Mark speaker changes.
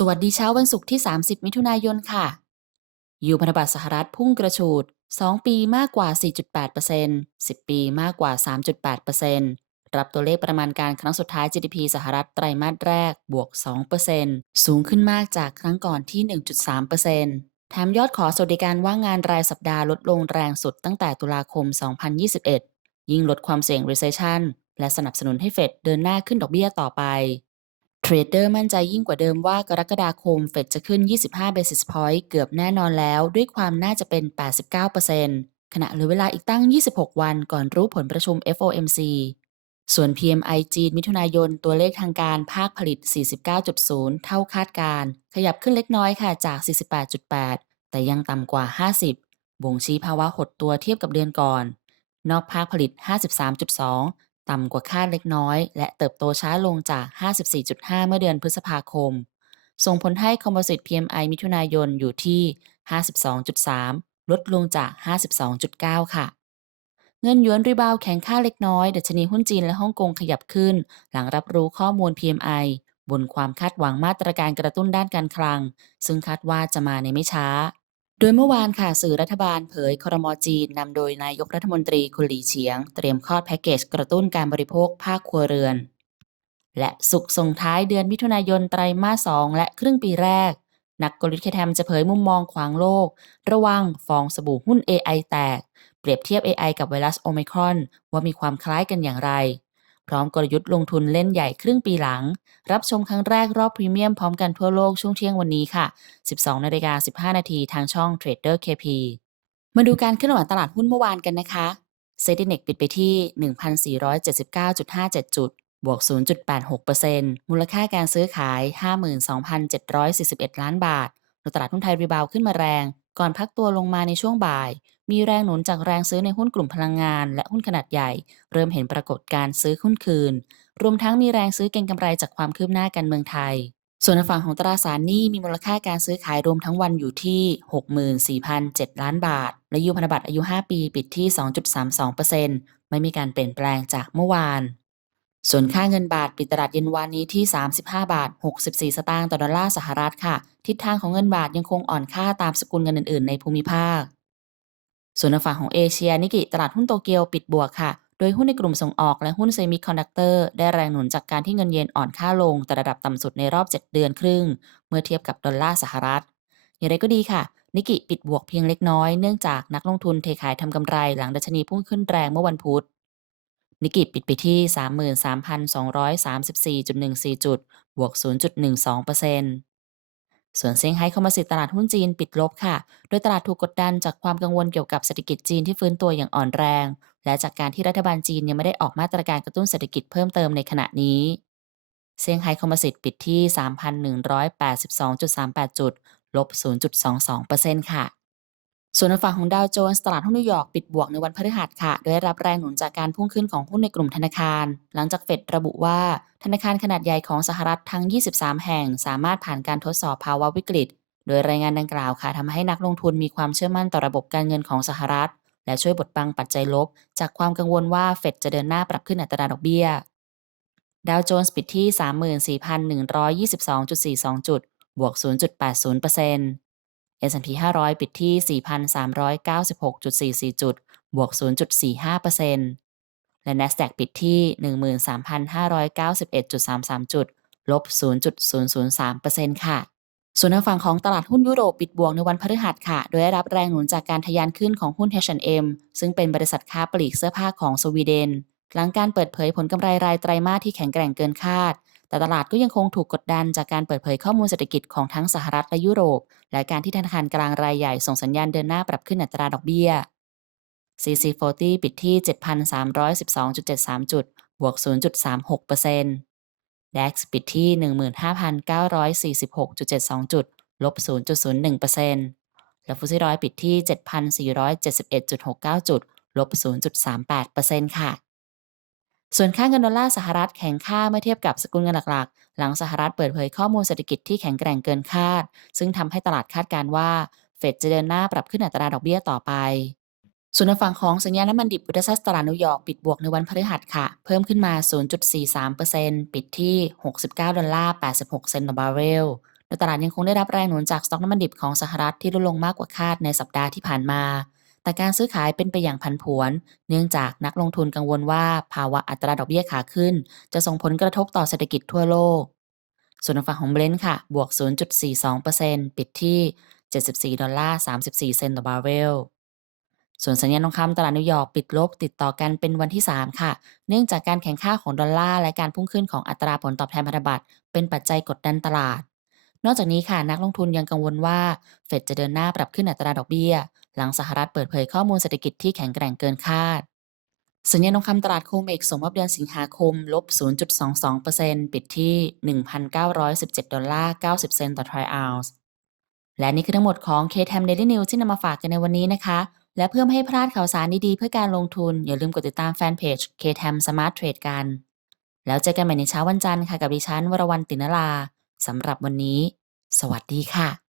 Speaker 1: สวัสดีเช้าวันศุกร์ที่ 30 มิถุนายนค่ะ ยูพันธบัตรสหรัฐพุ่งกระฉูด 2 ปีมากกว่า 4.8% 10 ปีมากกว่า 3.8%รับตัวเลขประมาณการครั้งสุดท้าย GDP สหรัฐไตรมาสแรกบวก 2%สูงขึ้นมากจากครั้งก่อนที่ 1.3%แถมยอดขอสวัสดิการว่างงานรายสัปดาห์ลดลงแรงสุดตั้งแต่ตุลาคม 2021 ยิ่งลดความเสี่ยง recession และสนับสนุนให้เฟดเดินหน้าขึ้นดอกเบี้ยต่อไป เทรดเดอร์มั่นใจยิ่งกว่าเดิมว่ากรกฎาคมเฟดจะขึ้น 25 basis point เกือบแน่นอนแล้ว ด้วยความน่าจะเป็น 89%ขณะเหลือเวลาอีกตั้ง 26 วันก่อนรู้ผลประชุม FOMC ส่วน PMI จีนมิถุนายน ตัวเลขทางการภาคผลิต 49.0 เท่าคาดการ ขยับขึ้นเล็กน้อยค่ะจาก 48.8 แต่ยังต่ำกว่า 50 บ่งชี้ภาวะหดตัวเทียบกับเดือนก่อน นอกภาคผลิต 53.2 ต่ำกว่าคาดเล็กน้อย และเติบโตช้าลงจาก 54.5 เมื่อเดือนพฤษภาคม ส่งผลให้ Composite PMI มิถุนายนอยู่ที่ 52.3 ลดลงจาก 52.9 ค่ะ เงินหยวนรีบาวแข็งค่าเล็กน้อย ดัชนีหุ้นจีนและฮ่องกงขยับขึ้น หลังรับรู้ข้อมูล PMI บนความคาดหวังมาตรการกระตุ้นด้านการคลัง ซึ่งคาดว่าจะมาในไม่ช้า โดยเมื่อวานค่ะสื่อรัฐบาลเผยครมจีนนำโดยนายกรัฐมนตรีคุณหลีเฉียง เตรียมคลอดแพ็กเกจกระตุ้นการบริโภคภาคครัวเรือน และสุกส่งท้ายเดือนมิถุนายนไตรมาส2และครึ่งปีแรก นักกลยุทธ์แคทมจะเผยมุมมองขวางโลก ระวังฟองสบู่หุ้น AI แตก เปรียบเทียบ AI กับไวรัสโอมิครอน ว่ามีความคล้ายกันอย่างไร พร้อมกลยุทธ์ลงทุนเล่นใหญ่ครึ่งปีหลัง รับชมครั้งแรกรอบพรีเมียมพร้อมกันทั่วโลกช่วงเที่ยงวันนี้ค่ะ 12นาฬิกา15 นาทีทางช่อง Trader KP มาดูการเคลื่อนไหวตลาดหุ้นเมื่อวานกันนะคะเซ็นดีเน็กปิดไปที่ 1,479.57 จุด บวก 0.86%มูลค่าการซื้อขาย 52,741 ล้านบาทตลาดหุ้นไทยรีบาวขึ้นมาแรง ก่อนพักตัวลงมาในช่วงบ่าย มีแรงหนุนจากแรงซื้อในหุ้นกลุ่มพลังงาน และหุ้นขนาดใหญ่ เริ่มเห็นปรากฏการซื้อหุ้นคืน รวมทั้งมีแรงซื้อเก็งกำไรจากความคืบหน้าการเมืองไทย ส่วนฝั่งของตราสารหนี้มีมูลค่าการซื้อขายรวมทั้งวันอยู่ที่ 64,007 ล้านบาท และยูพันธบัตรอายุ 5 ปีปิดที่ 2.32%ไม่มีการเปลี่ยนแปลงจากเมื่อวานส่วนค่าเงินบาทปิดตลาดเย็นวานนี้ที่ 35 บาท 64 สตางค์ต่อดอลลาร์สหรัฐค่ะ ทิศทางของเงินบาทยังคงอ่อนค่าตามสกุลเงินอื่นๆ ในภูมิภาค ส่วนในฝั่งของเอเชียนิกิตลาดหุ้นโตเกียวปิดบวกค่ะ โดยหุ้นในกลุ่มส่งออกและหุ้นเซมิคอนดักเตอร์ได้แรงหนุนจากการที่เงินเยนอ่อนค่าลง แต่ระดับต่ำสุดในรอบ 7 เดือนครึ่ง เมื่อเทียบกับดอลลาร์สหรัฐ อย่างไรก็ดีค่ะ นิกิปิดบวกเพียงเล็กน้อยเนื่องจากนักลงทุนเทขายทำกำไรหลังดัชนีพุ่งขึ้นแรงเมื่อวันพุธนิกิปิดไปที่ 33,234.14 จุด บวก 0.12% ส่วนเซี่ยงไฮ้คอมมิสิตตลาดหุ้นจีนปิดลบค่ะ โดยตลาดถูกกดดันจากความกังวลเกี่ยวกับเศรษฐกิจจีนที่ฟื้นตัวอย่างอ่อนแรง และจากการที่รัฐบาลจีนยังไม่ได้ออกมาตรการกระตุ้นเศรษฐกิจเพิ่มเติมในขณะนี้เซี่ยงไฮ้คอมมิสิตปิดที่ 3,182.38 จุด ลบ 0.22%ค่ะ ส่วนฝั่งของดาวโจนส์ตลาดหุ้นนิวยอร์กปิดบวกในวันพฤหัสค่ะ โดยได้รับแรงหนุนจากการพุ่งขึ้นของหุ้นในกลุ่มธนาคาร หลังจากเฟดระบุว่า ธนาคารขนาดใหญ่ของสหรัฐทั้ง 23 แห่ง สามารถผ่านการทดสอบภาวะวิกฤต โดยรายงานดังกล่าวค่ะทำให้นักลงทุนมีความเชื่อมั่นต่อระบบการเงินของสหรัฐ และช่วยบดบังปัจจัยลบ จากความกังวลว่าเฟดจะเดินหน้าปรับขึ้นอัตราดอกเบี้ย ดาวโจนส์ปิดที่ 34,122.42 จุด บวก 0.80% S&P 500 ปิดที่ 4,396.44 จุด บวก 0.45%และ NASDAQ ปิดที่ 13,591.33 จุด ลบ 0.003%ค่ะ ส่วนทางฝั่งของตลาดหุ้นยุโรปปิดบวกในวันพฤหัสค่ะ โดยได้รับแรงหนุนจากการทะยานขึ้นของหุ้น H&M ซึ่งเป็นบริษัทค้าปลีกเสื้อผ้าของสวีเดน หลังการเปิดเผยผลกำไรรายไตรมาสที่แข็งแกร่งเกินคาด แต่ตลาดก็ยังคงถูกกดดันจากการเปิดเผยข้อมูลเศรษฐกิจของทั้งสหรัฐและยุโรป และการที่ธนาคารกลางรายใหญ่ส่งสัญญาณเดินหน้าปรับขึ้นอัตราดอกเบี้ย CC40 ปิดที่ 7,312.73 จุด บวก 0.36% DAX ปิดที่ 15,946.72 จุด ลบ 0.01%และฟุตซี่ร้อยปิดที่ 7,471.69 จุด ลบ 0.38%ค่ะ ส่วนค่าเงินดอลลาร์สหรัฐแข็งค่าเมื่อเทียบกับสกุลเงินหลักๆ หลังสหรัฐเปิดเผยข้อมูลเศรษฐกิจที่แข็งแกร่งเกินคาด ซึ่งทำให้ตลาดคาดการว่าเฟดจะเดินหน้าปรับขึ้นอัตราดอกเบี้ยต่อไป ส่วนในฝั่งของสัญญาณน้ำมันดิบอุตสาหตลาดนิวยอร์กปิดบวกในวันพฤหัสค่ะ เพิ่มขึ้นมา 0.43%ปิดที่ 69 ดอลลาร์ 86 เซนต์ต่อบาร์เรลโดยตลาดยังคงได้รับแรงหนุนจากสต็อกน้ำมันดิบของสหรัฐที่ลดลงมากกว่าคาดในสัปดาห์ที่ผ่านมา แต่การซื้อขายเป็นไปอย่างผันผวน เนื่องจากนักลงทุนกังวลว่าภาวะอัตราดอกเบี้ยขาขึ้น จะส่งผลกระทบต่อเศรษฐกิจทั่วโลก ส่วนฝั่งของเบรนท์ค่ะ บวก 0.42%ปิดที่ 74 ดอลลาร์ 34 เซนต์ต่อบาร์เรลส่วนสัญญาณทองคำตลาดนิวยอร์กปิดลบติดต่อกันเป็นวันที่ 3 ค่ะ เนื่องจากการแข่งข้าของดอลลาร์และการพุ่งขึ้นของอัตราผลตอบแทนพันธบัตรเป็นปัจจัยกดดันตลาด นอกจากนี้ค่ะนักลงทุนยังกังวลว่า เฟดจะเดินหน้าปรับขึ้นอัตราดอกเบี้ย หลังสหรัฐเปิดเผยข้อมูลเศรษฐกิจที่แข็งแกร่งเกินคาด สัญญาณทองคำตลาดโคเมกส่งมอบเดือนสิงหาคมลบ 0.22%ปิดที่ 1,917 ดอลลาร์ 90 เซนต์ต่อทรอยออนซ์และนี่คือทั้งหมดของ KTM Daily News ที่นำมาฝากกันในวันนี้นะคะ และเพื่อไม่ให้พลาดข่าวสารดีๆ เพื่อการลงทุน อย่าลืมกดติดตามแฟนเพจ KTM Smart Trade กัน แล้วเจอกันใหม่ในเช้าวันจันทร์ค่ะกับดิฉันวรวรรณตินลาสำหรับวันนี้ สวัสดีค่ะ